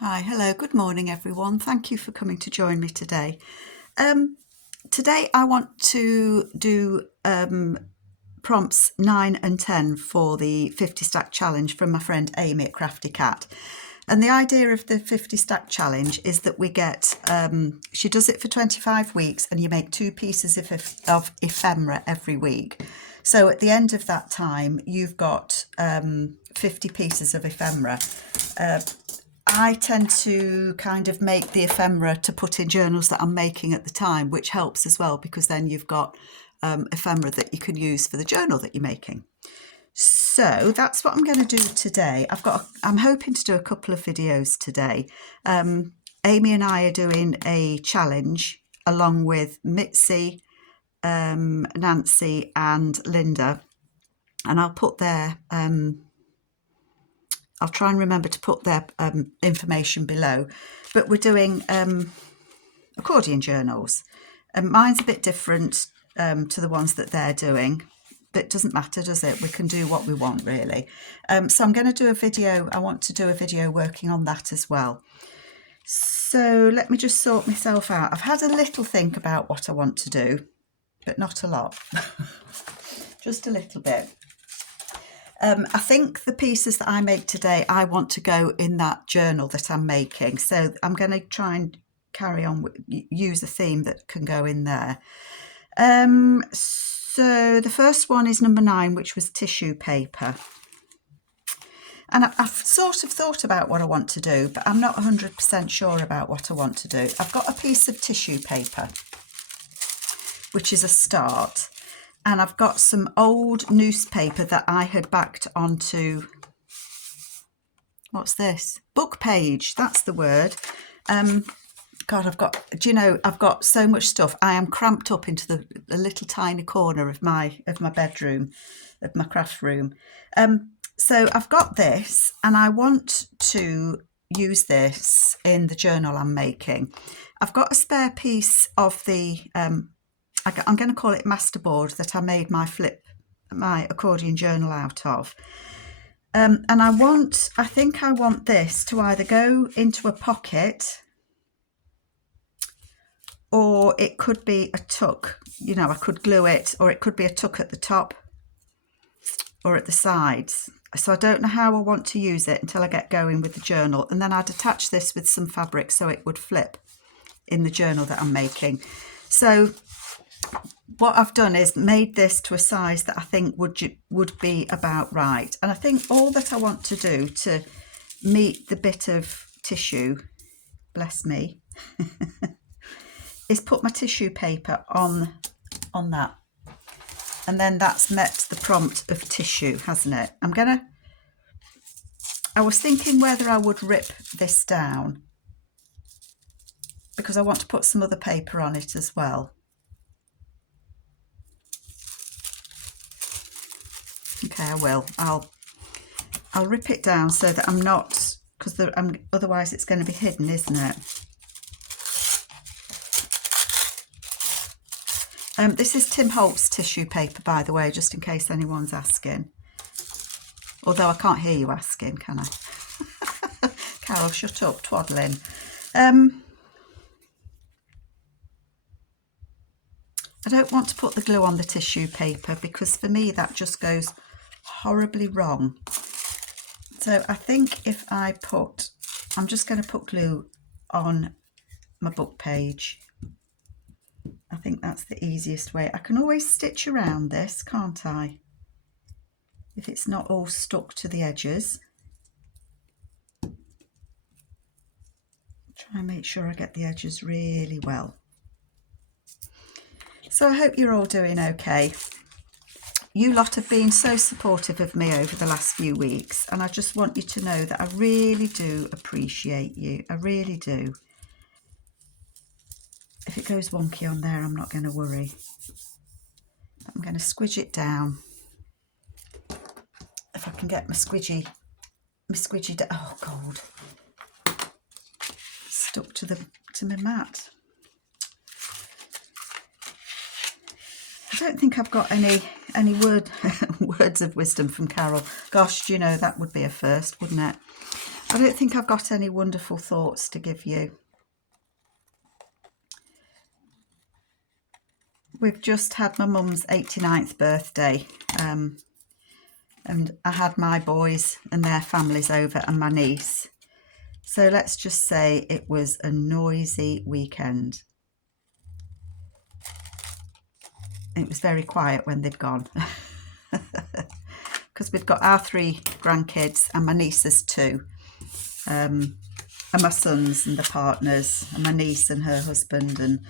Hi, hello, good morning everyone. Thank you for coming to join me today. Today I want to do prompts 9 and 10 for the 50 stack challenge from my friend Amy at Crafty Cat. And the idea of the 50 stack challenge is that we get, she does it for 25 weeks and you make 2 pieces of ephemera every week. So at the end of that time, you've got 50 pieces of ephemera. I tend to kind of make the ephemera to put in journals that I'm making at the time, which helps as well because then you've got ephemera that you can use for the journal that you're making. So that's what I'm going to do today. I'm hoping to do a couple of videos today. Amy and I are doing a challenge along with Mitzi, Nancy and Linda, and I'll put their I'll try and remember to put their information below, but we're doing accordion journals. And mine's a bit different to the ones that they're doing, but it doesn't matter, does it? We can do what we want, really. So I'm going to do a video. I want to do a video working on that as well. So let me just sort myself out. I've had a little think about what I want to do, but not a lot. Just a little bit. I think the pieces that I make today, I want to go in that journal that I'm making. So I'm going to try and carry on, use a theme that can go in there. So the first one is number 9, which was tissue paper. And I've sort of thought about what I want to do, but I'm not 100% sure about what I want to do. I've got a piece of tissue paper, which is a start. And I've got some old newspaper that I had backed onto, what's this? Book page, that's the word. God, I've got so much stuff. I am cramped up into the little tiny corner of my bedroom, of my craft room. So I've got this and I want to use this in the journal I'm making. I've got a spare piece of the, I'm going to call it masterboard that I made my accordion journal out of. And I think I want this to either go into a pocket or it could be a tuck. You know, I could glue it, or it could be a tuck at the top or at the sides. So I don't know how I want to use it until I get going with the journal. And then I'd attach this with some fabric so it would flip in the journal that I'm making. So what I've done is made this to a size that I think would be about right. And I think all that I want to do to meet the bit of tissue, bless me, is put my tissue paper on that. And then that's met the prompt of tissue, hasn't it? I was thinking whether I would rip this down because I want to put some other paper on it as well. Okay, I will. I'll rip it down so that I'm not, because otherwise it's going to be hidden, isn't it? This is Tim Holtz tissue paper, by the way, just in case anyone's asking. Although I can't hear you asking, can I? Carol, shut up, twaddling. I don't want to put the glue on the tissue paper because for me that just goes horribly wrong. So I think if I'm just going to put glue on my book page. I think that's the easiest way. I can always stitch around this, can't I? If it's not all stuck to the edges. Try and make sure I get the edges really well. So I hope you're all doing okay. You lot have been so supportive of me over the last few weeks, and I just want you to know that I really do appreciate you. I really do. If it goes wonky on there, I'm not going to worry. I'm going to squidge it down. If I can get my squidgy down. Oh God, stuck to my mat. I don't think I've got any words of wisdom from Carol. Gosh, you know, that would be a first, wouldn't it? I don't think I've got any wonderful thoughts to give you. We've just had my mum's 89th birthday, and I had my boys and their families over and my niece. So let's just say it was a noisy weekend. It was very quiet when they'd gone. Because we've got our 3 grandkids and my nieces 2. And my sons and the partners and my niece and her husband, and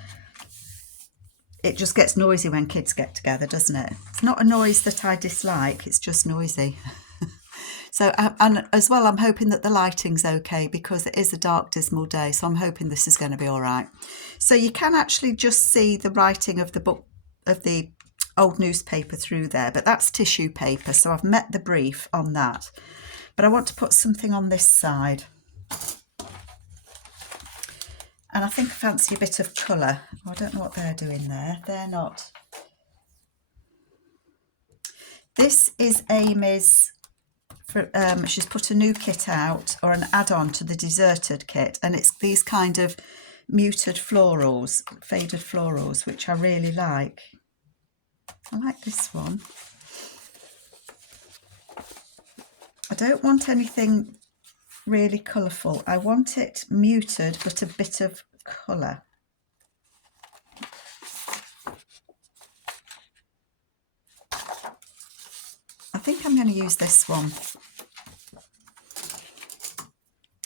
it just gets noisy when kids get together, doesn't it? It's not a noise that I dislike, it's just noisy. So, and as well, I'm hoping that the lighting's okay because it is a dark, dismal day, so I'm hoping this is going to be all right. So you can actually just see the writing of the book, of the old newspaper through there, but that's tissue paper, so I've met the brief on that. But I want to put something on this side. And I think I fancy a bit of colour. I don't know what they're doing there. They're not. This is Amy's. She's put a new kit out, or an add-on to the Deserted kit, and it's these kind of muted florals, faded florals, which I really like. I like this one. I don't want anything really colourful. I want it muted, but a bit of colour. I think I'm going to use this one.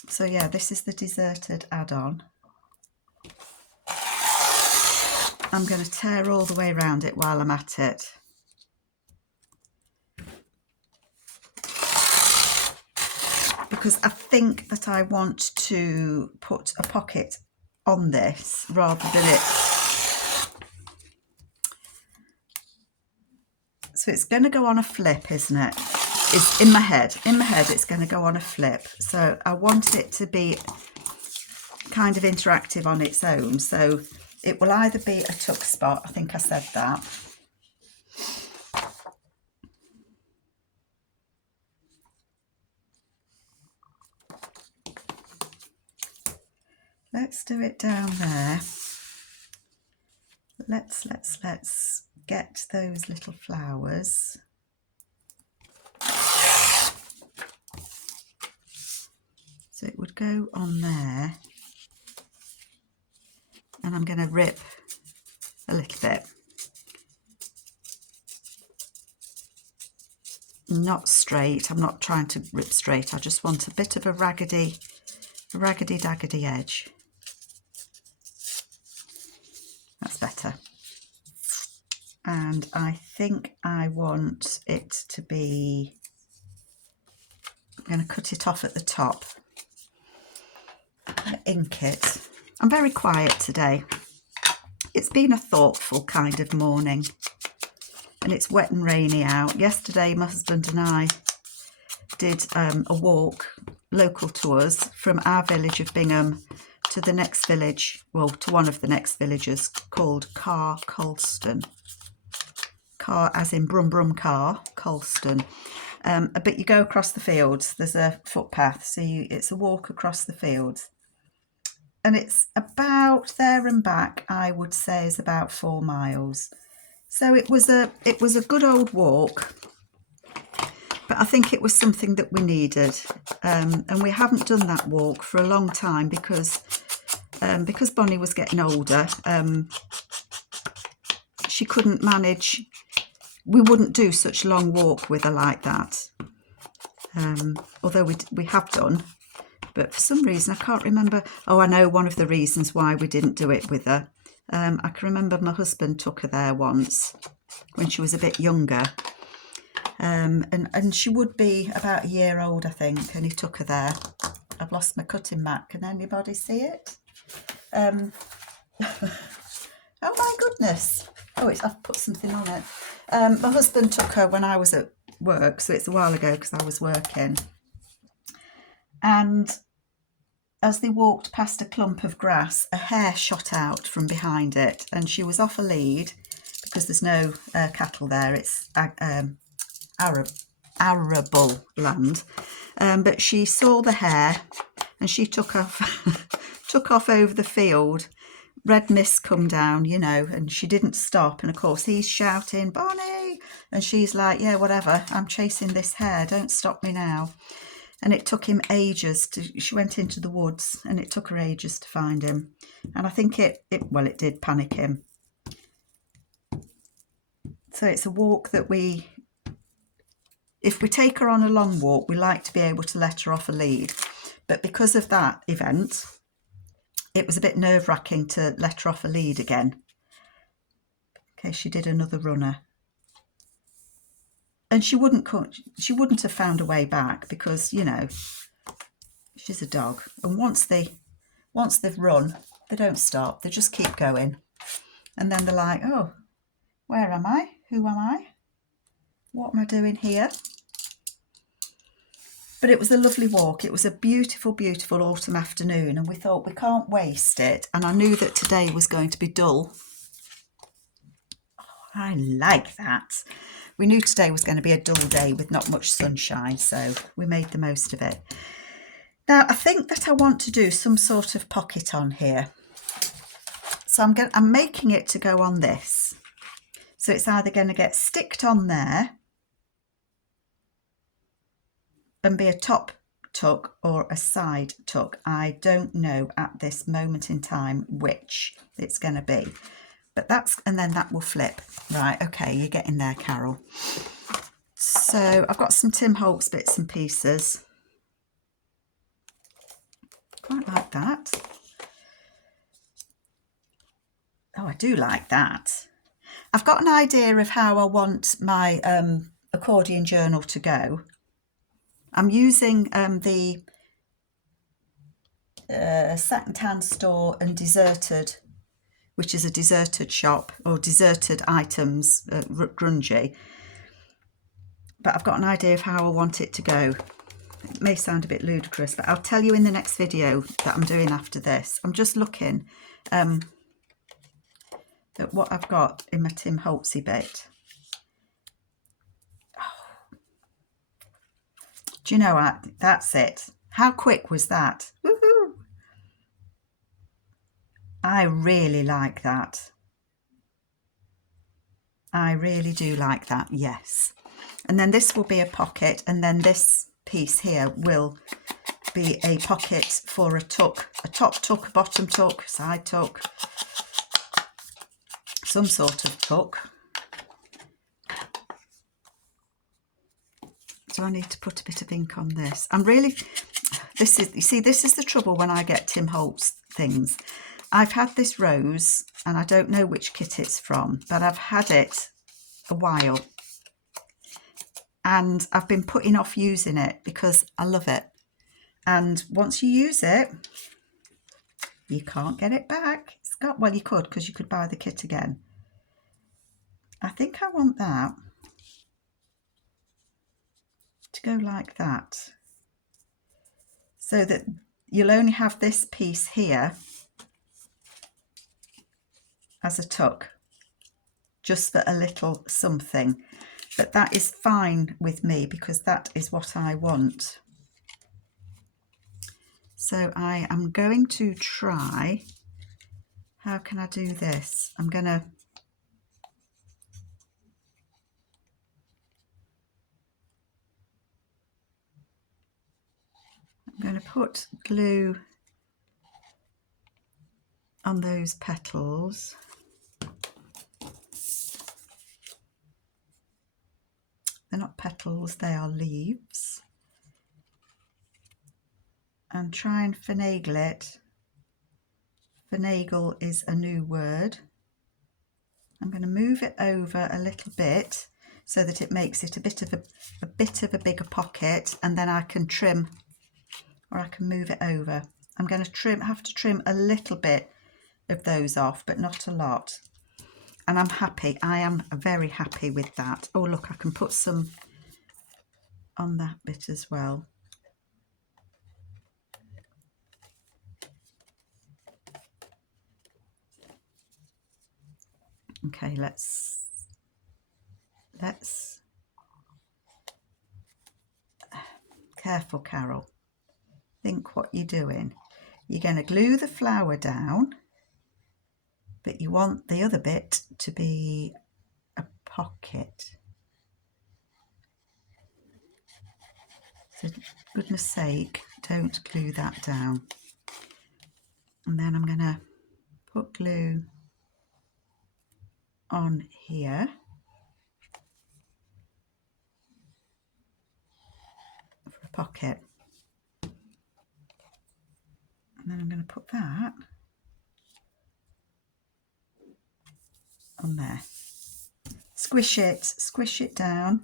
So yeah, this is the Deserted add-on. I'm going to tear all the way around it while I'm at it. Because I think that I want to put a pocket on this rather than it. So it's going to go on a flip, isn't it? It's in my head. In my head, it's going to go on a flip. So I want it to be kind of interactive on its own. So it will either be a tuck spot. I think I said that. Let's do it down there. Let's get those little flowers. So it would go on there. And I'm going to rip a little bit. Not straight. I'm not trying to rip straight. I just want a bit of a raggedy daggedy edge. That's better. And I think I want it to be, I'm going to cut it off at the top. I'm going to ink it. I'm very quiet today. It's been a thoughtful kind of morning, and it's wet and rainy out. Yesterday my husband and I did a walk local to us from our village of Bingham to the next village, well, to one of the next villages called Carr Colston. Carr as in brum brum car, Colston. But you go across the fields, there's a footpath, so it's a walk across the fields. And it's about there and back, I would say, is about 4 miles. So it was a good old walk, but I think it was something that we needed. And we haven't done that walk for a long time because Bonnie was getting older. She couldn't manage. We wouldn't do such long walk with her like that. Although we have done. But for some reason, I can't remember. Oh, I know one of the reasons why we didn't do it with her. I can remember my husband took her there once when she was a bit younger. And she would be about a year old, I think, and he took her there. I've lost my cutting mat. Can anybody see it? Oh, my goodness. Oh, I've put something on it. My husband took her when I was at work, so it's a while ago because I was working. And as they walked past a clump of grass, a hare shot out from behind it, and she was off a lead because there's no cattle there. It's Arab arable land. But she saw the hare and she took off took off over the field. Red mist come down, you know, and she didn't stop. And of course he's shouting, Bonnie, and she's like, yeah, whatever, I'm chasing this hare, don't stop me now. And it took him ages she went into the woods and it took her ages to find him. And I think it did panic him. So it's a walk that if we take her on a long walk, we like to be able to let her off a lead. But because of that event, it was a bit nerve-wracking to let her off a lead again. Okay, she did another runner. And she wouldn't have found a way back because, you know, she's a dog. And once they've run, they don't stop. They just keep going. And then they're like, oh, where am I? Who am I? What am I doing here? But it was a lovely walk. It was a beautiful, beautiful autumn afternoon. And we thought we can't waste it. And I knew that today was going to be dull. Oh, I like that. We knew today was going to be a dull day with not much sunshine. So we made the most of it. Now, I think that I want to do some sort of pocket on here. So I'm making it to go on this. So it's either going to get sticked on there and be a top tuck or a side tuck. I don't know at this moment in time which it's going to be. But and then that will flip. Right, okay, you're getting there, Carol. So I've got some Tim Holtz bits and pieces. Quite like that. Oh, I do like that. I've got an idea of how I want my accordion journal to go. I'm using the second-hand store and Deserted, which is a deserted shop or deserted items, grungy. But I've got an idea of how I want it to go. It may sound a bit ludicrous, but I'll tell you in the next video that I'm doing after this. I'm just looking at what I've got in my Tim Holtzy bit. Oh. Do you know what? That's it. How quick was that? Woohoo! I really like that. I really do like that, yes. And then this will be a pocket, and then this piece here will be a pocket for a tuck, a top tuck, a bottom tuck, side tuck, some sort of tuck. Do I need to put a bit of ink on this? You see, this is the trouble when I get Tim Holtz things. I've had this rose, and I don't know which kit it's from, but I've had it a while. And I've been putting off using it because I love it. And once you use it, you can't get it back. Well, you could, because you could buy the kit again. I think I want that to go like that, so that you'll only have this piece here as a tuck, just for a little something. But that is fine with me because that is what I want. So I am going to try, how can I do this? I'm going to put glue on those petals. They're not petals, they are leaves. And try and finagle it. Finagle is a new word. I'm going to move it over a little bit so that it makes it a bit of a bigger pocket, and then I can trim, or I can move it over. I'm going to have to trim a little bit of those off, but not a lot. And I'm happy. I am very happy with that. Oh, look, I can put some on that bit as well. Okay, let's Careful, Carol. Think what you're doing. You're going to glue the flower down, but you want the other bit to be a pocket. For goodness sake, don't glue that down. And then I'm going to put glue on here. For a pocket. And then I'm going to put that on there. Squish it down.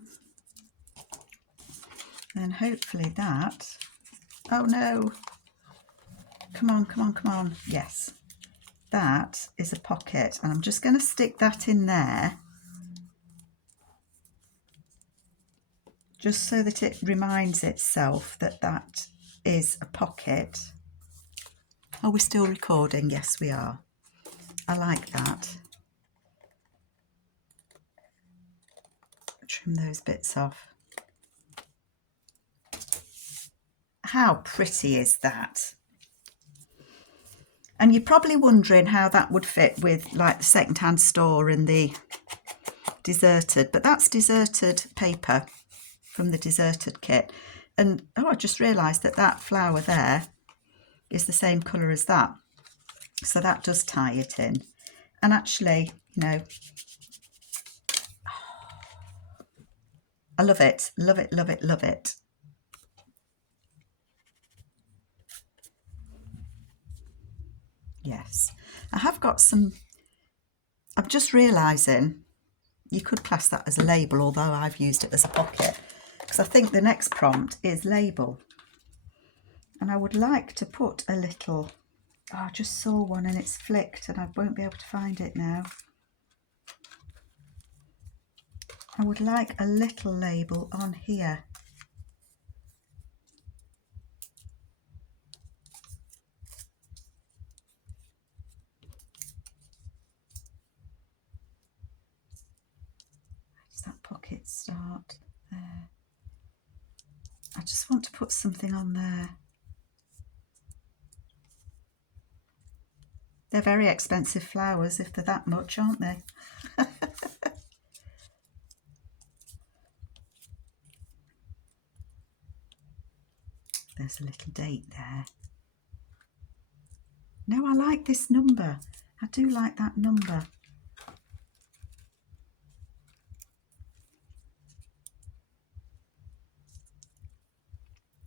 And hopefully that, oh no, come on, come on, come on. Yes, that is a pocket. And I'm just going to stick that in there, just so that it reminds itself that that is a pocket. Are we still recording? Yes, we are. I like that. Trim those bits off. How pretty is that? And you're probably wondering how that would fit with like the second-hand store and the deserted, but that's deserted paper from the deserted kit. And oh, I just realised that that flower there is the same colour as that. So that does tie it in. And actually, you know, I love it, love it, love it, love it. Yes, I have got some, I'm just realising you could class that as a label, although I've used it as a pocket, because I think the next prompt is label. And I would like to put a little, oh, I just saw one and it's flicked and I won't be able to find it now. I would like a little label on here. That pocket start there. I just want to put something on there. They're very expensive flowers if they're that much, aren't they? There's a little date there. No, I like this number. I do like that number.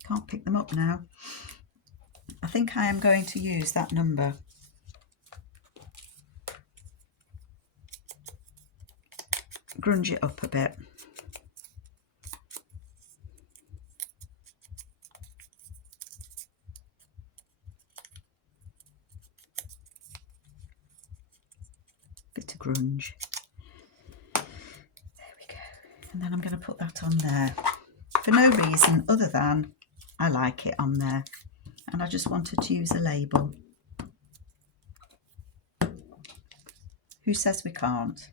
Can't pick them up now. I think I am going to use that number. Grunge it up a bit. Bit of grunge. There we go. And then I'm going to put that on there. For no reason other than I like it on there. And I just wanted to use a label. Who says we can't?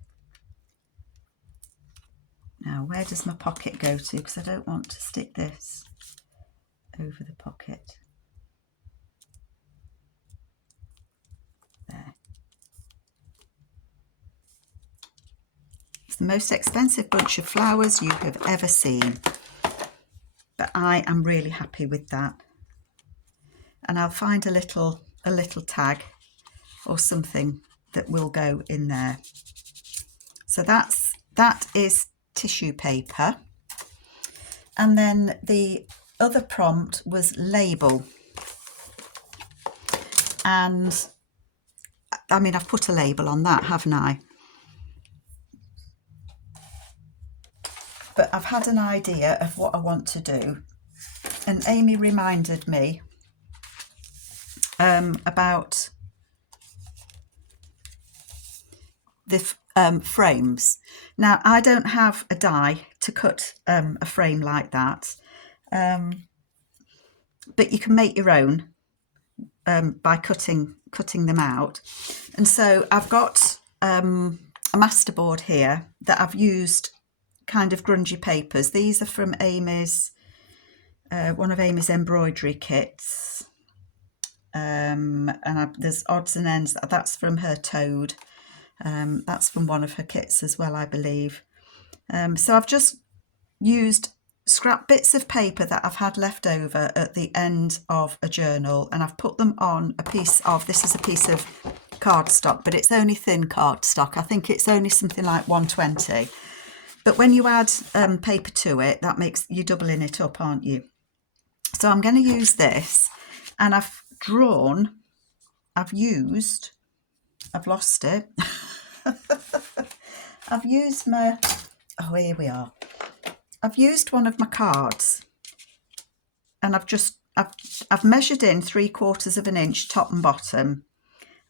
Now, where does my pocket go to? Because I don't want to stick this over the pocket. There. It's the most expensive bunch of flowers you have ever seen. But I am really happy with that. And I'll find a little tag or something that will go in there. So that is tissue paper. And then the other prompt was label. And I mean, I've put a label on that, haven't I? But I've had an idea of what I want to do. And Amy reminded me about the frames. Now, I don't have a die to cut a frame like that, but you can make your own by cutting them out. And so I've got a masterboard here that I've used kind of grungy papers. These are from Amy's one of Amy's embroidery kits. There's odds and ends. That's from her Toad. That's from one of her kits as well, I believe. So I've just used scrap bits of paper that I've had left over at the end of a journal, and I've put them on a piece of, this is a piece of cardstock, but it's only thin cardstock. I think it's only something like 120. But when you add paper to it, that makes you doubling it up, aren't you? So I'm going to use this, and I've lost it. I've used my, oh, here we are. I've used one of my cards, and I've measured in 3/4 of an inch top and bottom,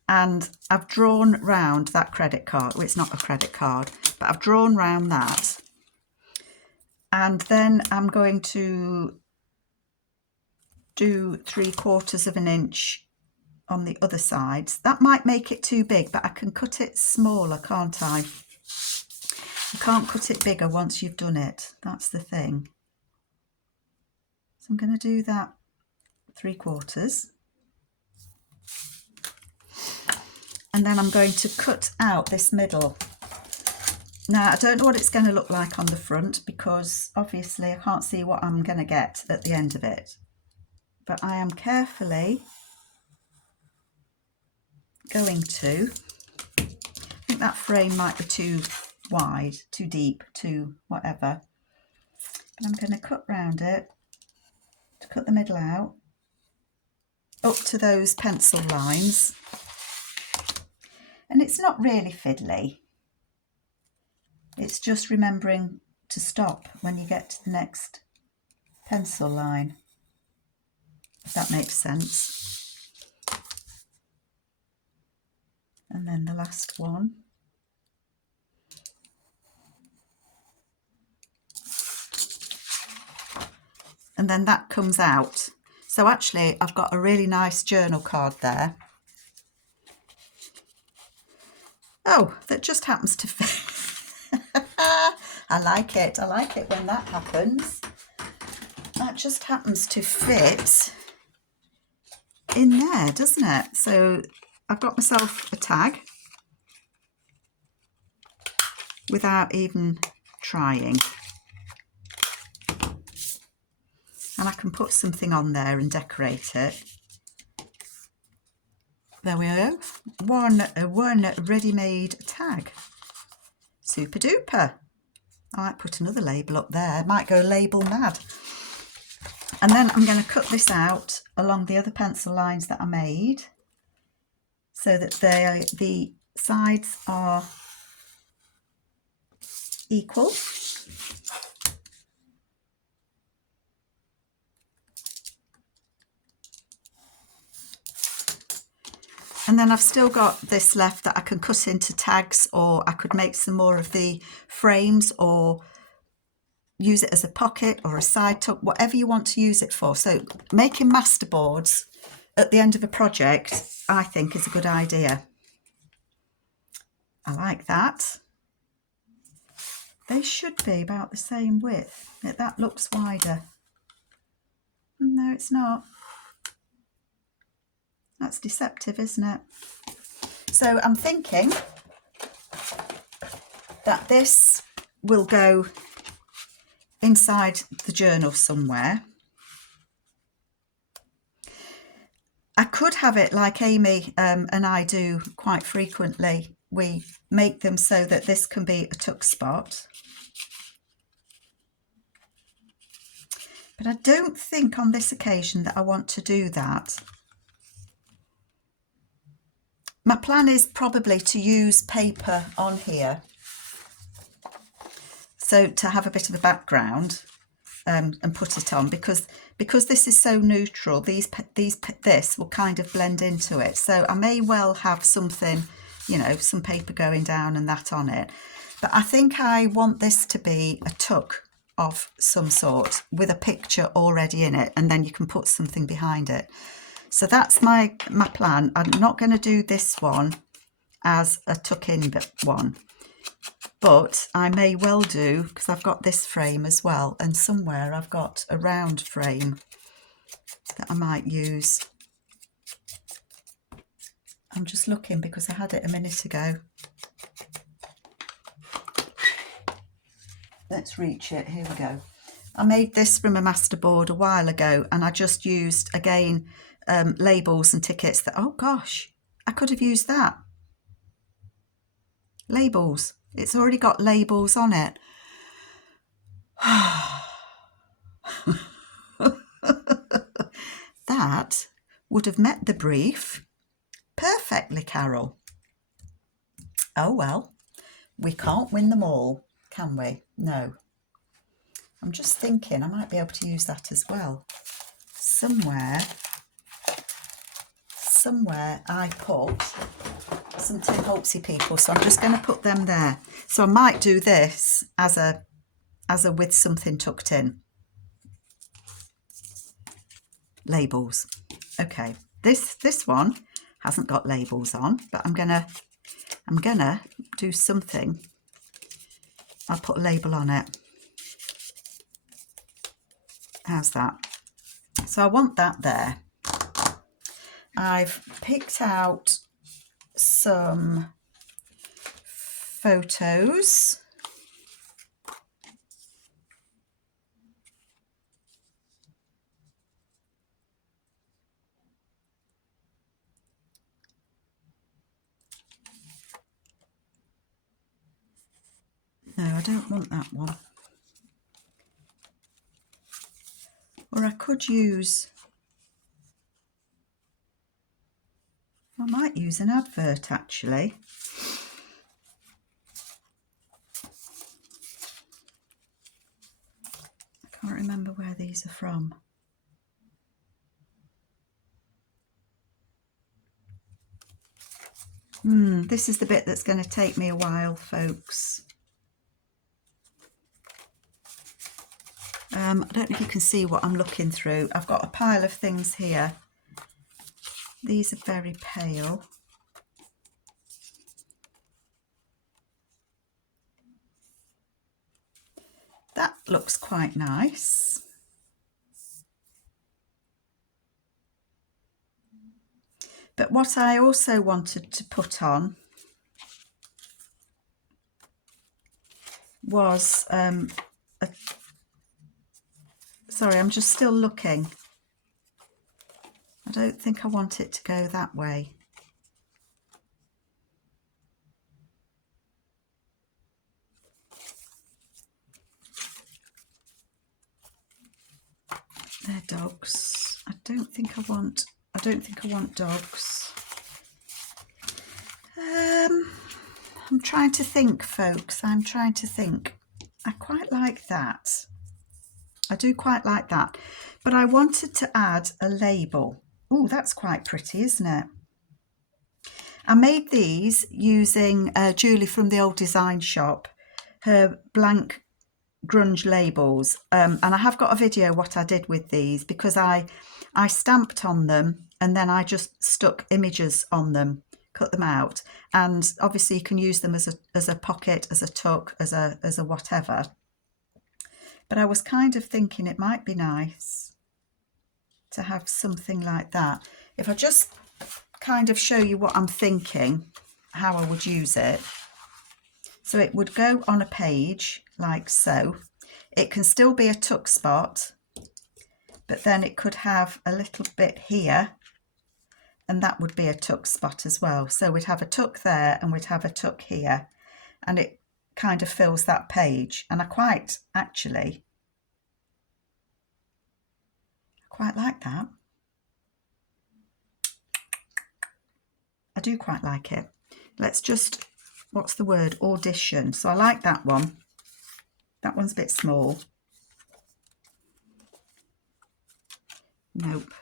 and I've drawn round that credit card. Well, it's not a credit card, but I've drawn round that. And then I'm going to do 3/4 of an inch on the other sides. That might make it too big, but I can cut it smaller, can't I? You can't cut it bigger once you've done it. That's the thing. So I'm going to do that 3/4. And then I'm going to cut out this middle. Now, I don't know what it's going to look like on the front, because obviously I can't see what I'm going to get at the end of it. But I am carefully going to, I think that frame might be too wide, too deep, too whatever. But I'm going to cut round it to cut the middle out up to those pencil lines. And it's not really fiddly. It's just remembering to stop when you get to the next pencil line, if that makes sense. And then the last one. And then that comes out. So actually I've got a really nice journal card there. Oh, that just happens to fit. I like it. I like it when that happens. That just happens to fit in there, doesn't it? So I've got myself a tag without even trying. And I can put something on there and decorate it. There we go. One ready-made tag. Super duper. I might put another label up there. Might go label mad. And then I'm going to cut this out along the other pencil lines that I made, so that the sides are equal. And then I've still got this left that I can cut into tags, or I could make some more of the frames, or use it as a pocket or a side tuck, whatever you want to use it for. So making masterboards at the end of a project, I think, is a good idea. I like that. They should be about the same width. That looks wider. No, it's not. That's deceptive, isn't it? So I'm thinking that this will go inside the journal somewhere. I could have it like Amy and I do quite frequently. We make them so that this can be a tuck spot. But I don't think on this occasion that I want to do that. My plan is probably to use paper on here, so to have a bit of a background and put it on, because this is so neutral, this will kind of blend into it. So I may well have something, you know, some paper going down and that on it. But I think I want this to be a tuck of some sort with a picture already in it, and then you can put something behind it. So that's my plan. I'm not going to do this one as a tuck-in one. but I may well do, because I've got this frame as well, and somewhere I've got a round frame that I might use. I'm just looking because I had it a minute ago. Let's reach it. Here we go. I made this from a masterboard a while ago, and I just used, again, labels and tickets that, oh gosh, I could have used that. Labels. It's already got labels on it. That would have met the brief perfectly, Carol. Oh well, we can't win them all, can we? No. I'm just thinking I might be able to use that as well. Somewhere I put some Tim Holtzy people, so I'm just going to put them there. So I might do this as a with something tucked in. Labels. Okay, this one hasn't got labels on, but I'm gonna do something. I'll put a label on it. How's that? So I want that there. I've picked out some photos. No, I don't want that one. Or I could use, I might use an advert actually. I can't remember where these are from. This is the bit that's going to take me a while, folks. I don't know if you can see what I'm looking through. I've got a pile of things here. These are very pale. That looks quite nice. But what I also wanted to put on was, sorry, I'm just still looking. I don't think I want it to go that way. They're dogs. I don't think I want dogs. I'm trying to think, folks. I'm trying to think. I quite like that. I do quite like that. But I wanted to add a label. Oh, that's quite pretty, isn't it? I made these using Julie from the Old Design Shop, her blank grunge labels. And I have got a video what I did with these, because I stamped on them and then I just stuck images on them, cut them out. And obviously you can use them as a pocket, as a tuck, as a whatever. But I was kind of thinking it might be nice to have something like that. If I just kind of show you what I'm thinking, how I would use it. So it would go on a page like so. It can still be a tuck spot, but then it could have a little bit here, and that would be a tuck spot as well. So we'd have a tuck there and we'd have a tuck here, and it kind of fills that page. And I quite like that. I do quite like it. Let's just, what's the word? Audition. So I like that one. That one's a bit small. Nope.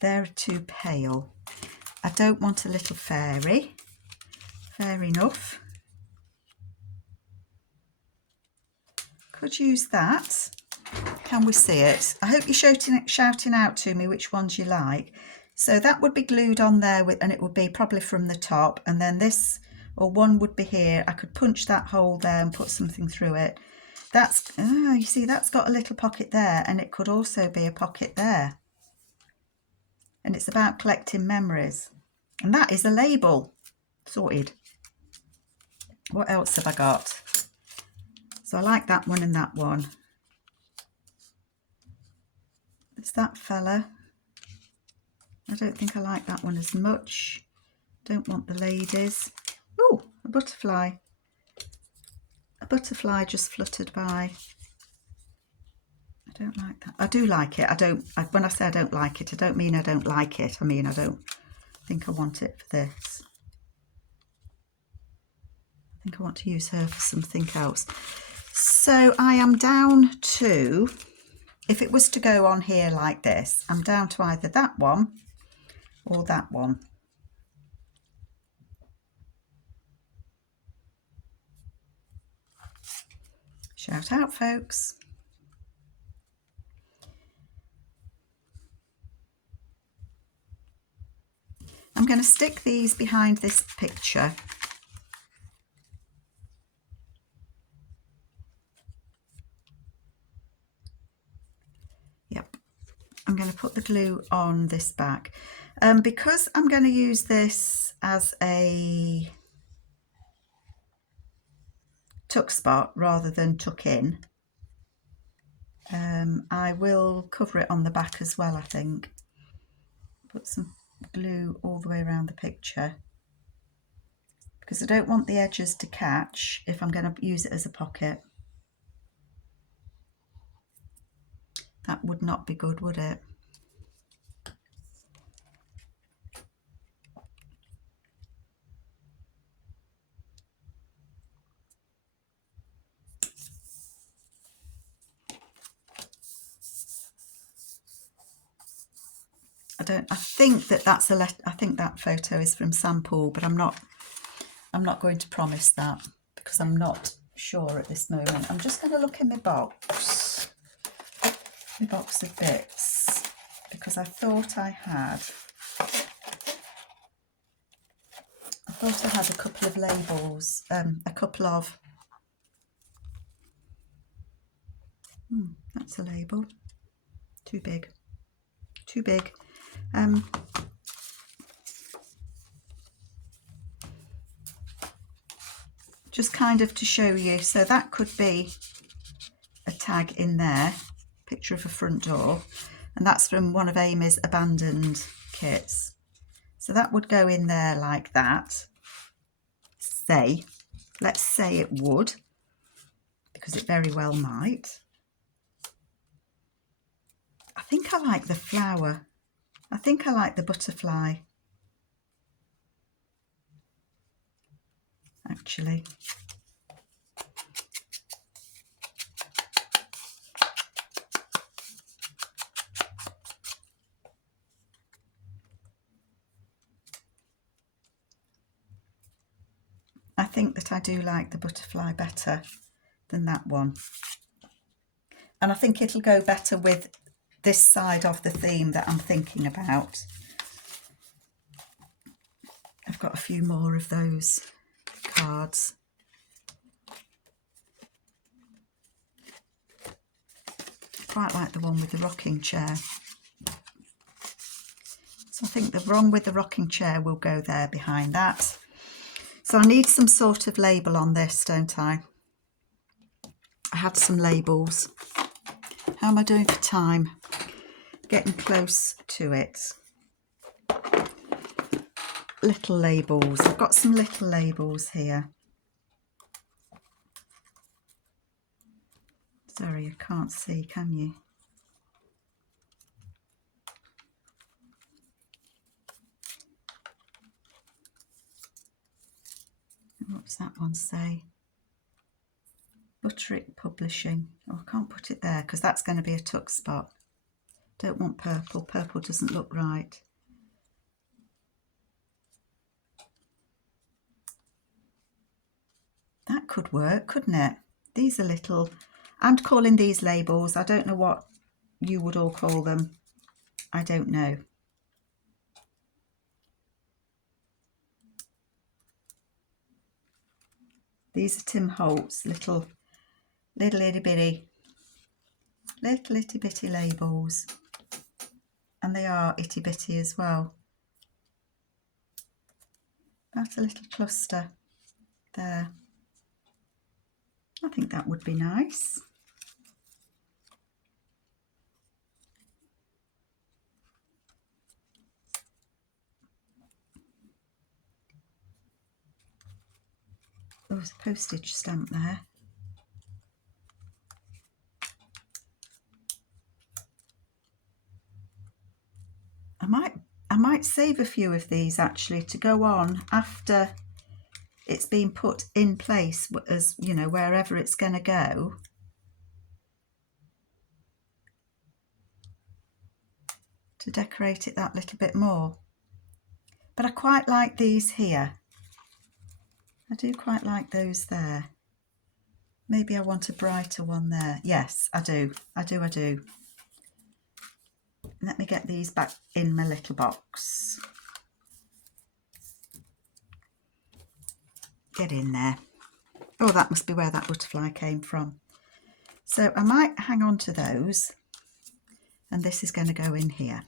They're too pale. I don't want a little fairy. Fair enough. Could use that. Can we see it? I hope you're shouting out to me which ones you like. So that would be glued on there and it would be probably from the top, and then this, or one would be here. I could punch that hole there and put something through it. That's, you see, that's got a little pocket there, and it could also be a pocket there. And it's about collecting memories. And that is a label. Sorted. What else have I got? So I like that one and that one. It's that fella. I don't think I like that one as much. Don't want the ladies. Oh, a butterfly. A butterfly just fluttered by. I don't like that. I do like it. When I say I don't like it, I don't mean I don't like it. I mean I don't think I want it for this. I think I want to use her for something else. So I am down to, if it was to go on here like this, I'm down to either that one or that one. Shout out, folks. I'm going to stick these behind this picture. Yep. I'm going to put the glue on this back. Because I'm going to use this as a tuck spot rather than tuck in, I will cover it on the back as well, I think. Put some glue all the way around the picture, because I don't want the edges to catch if I'm going to use it as a pocket. That would not be good, would it? I think that's I think that photo is from Sampool, but I'm not going to promise that because I'm not sure at this moment. I'm just going to look in my box of bits, because I thought I had a couple of labels, that's a label, too big. Just kind of to show you, so that could be a tag in there, picture of a front door, and that's from one of Amy's abandoned kits. So that would go in there like that. Let's say it would, because it very well might. I think I like the flower. I think I like the butterfly, actually. I think that I do like the butterfly better than that one. And I think it'll go better with this side of the theme that I'm thinking about. I've got a few more of those cards. Quite like the one with the rocking chair. So I think the one with the rocking chair will go there behind that. So I need some sort of label on this, don't I? I had some labels. How am I doing for time? Getting close to it. Little labels. I've got some little labels here. Sorry, I can't see, can you? What's that one say? Butterick Publishing. Oh, I can't put it there because that's going to be a tuck spot. Don't want purple. Purple doesn't look right. That could work, couldn't it? These are little... I'm calling these labels. I don't know what you would all call them. I don't know. These are Tim Holtz little itty bitty labels, and they are itty bitty as well. That's a little cluster there. I think that would be nice. Oh, there's a postage stamp there. I might save a few of these actually to go on after it's been put in place, as you know, wherever it's going to go. To decorate it that little bit more. But I quite like these here. I do quite like those there. Maybe I want a brighter one there. Yes, I do. I do. Let me get these back in my little box. Get in there. Oh, that must be where that butterfly came from. So I might hang on to those, and this is going to go in here.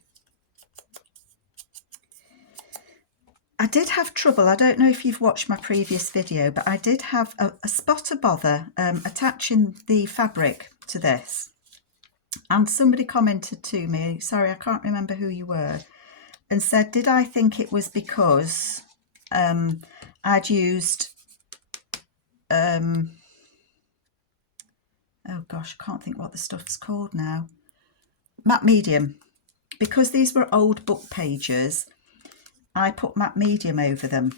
I did have trouble, I don't know if you've watched my previous video, but I did have a spot of bother attaching the fabric to this. And somebody commented to me, sorry, I can't remember who you were, and said, did I think it was because I'd used, oh gosh, I can't think what the stuff's called now, matte medium. Because these were old book pages, I put matte medium over them.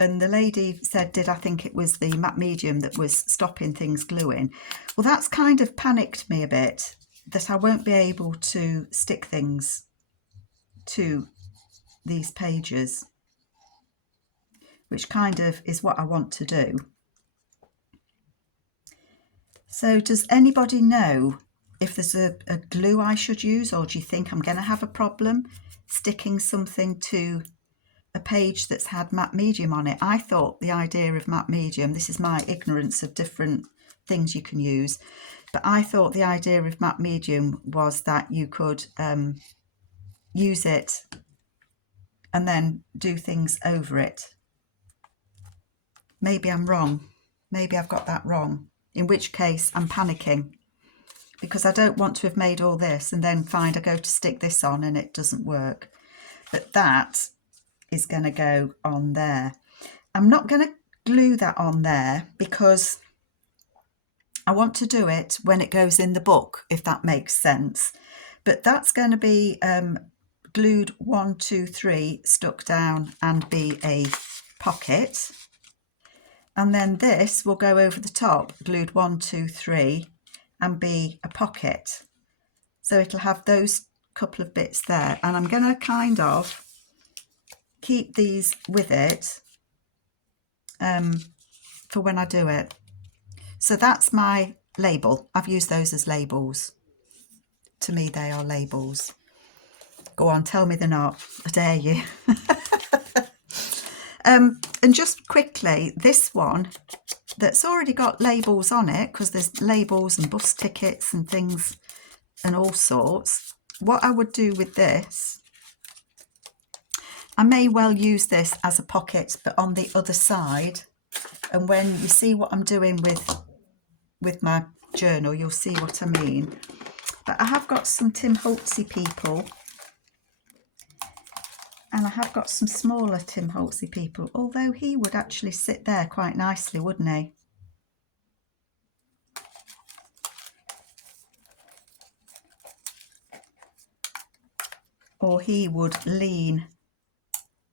And the lady said, did I think it was the matte medium that was stopping things gluing? Well, that's kind of panicked me a bit, that I won't be able to stick things to these pages, which kind of is what I want to do. So does anybody know if there's a glue I should use, or do you think I'm going to have a problem sticking something to a page that's had matte medium on it? I thought the idea of matte medium, this is my ignorance of different things you can use, but I thought the idea of matte medium was that you could use it and then do things over it. Maybe I'm wrong. Maybe I've got that wrong, in which case I'm panicking, because I don't want to have made all this and then find I go to stick this on and it doesn't work. But that is going to go on there. I'm not going to glue that on there because I want to do it when it goes in the book, if that makes sense. But that's going to be glued 1, 2, 3, stuck down and be a pocket. And then this will go over the top, glued 1, 2, 3, and be a pocket. So it'll have those couple of bits there. And I'm going to kind of keep these with it for when I do it. So that's my label. I've used those as labels. To me, they are labels. Go on, tell me they're not. I dare you. And just quickly, this one that's already got labels on it, because there's labels and bus tickets and things and all sorts. What I would do with this, I may well use this as a pocket, but on the other side. And when you see what I'm doing with my journal, you'll see what I mean. But I have got some Tim Holtzy people, and I have got some smaller Tim Holtzy people, although he would actually sit there quite nicely, wouldn't he? Or he would lean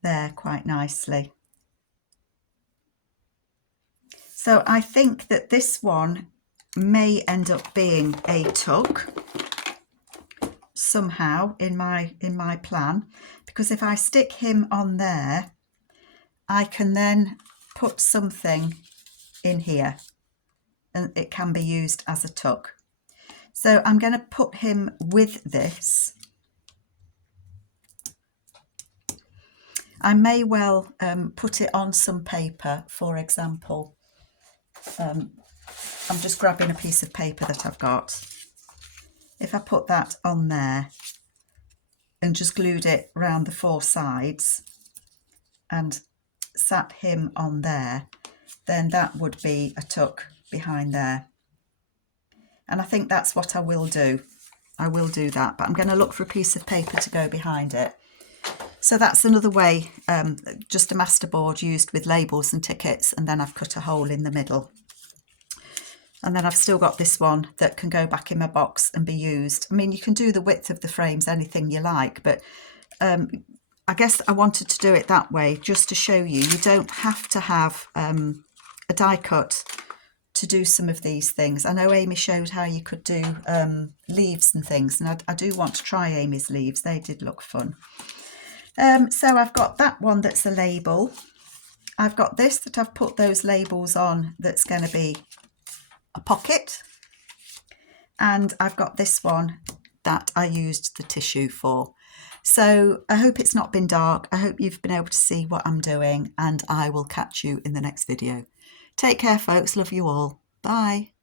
there quite nicely. So I think that this one may end up being a tuck somehow in my plan, because if I stick him on there, I can then put something in here and it can be used as a tuck. So I'm going to put him with this. I may well put it on some paper, for example, I'm just grabbing a piece of paper that I've got. If I put that on there and just glued it round the 4 sides and sat him on there, then that would be a tuck behind there. And I think that's what I will do. I will do that, but I'm going to look for a piece of paper to go behind it. So that's another way, just a masterboard used with labels and tickets, and then I've cut a hole in the middle. And then I've still got this one that can go back in my box and be used. I mean, you can do the width of the frames anything you like, but I guess I wanted to do it that way just to show you. You don't have to have a die cut to do some of these things. I know Amy showed how you could do leaves and things, and I do want to try Amy's leaves. They did look fun. So I've got that one that's a label. I've got this that I've put those labels on that's going to be a pocket. And I've got this one that I used the tissue for. So I hope it's not been dark. I hope you've been able to see what I'm doing, and I will catch you in the next video. Take care, folks. Love you all. Bye.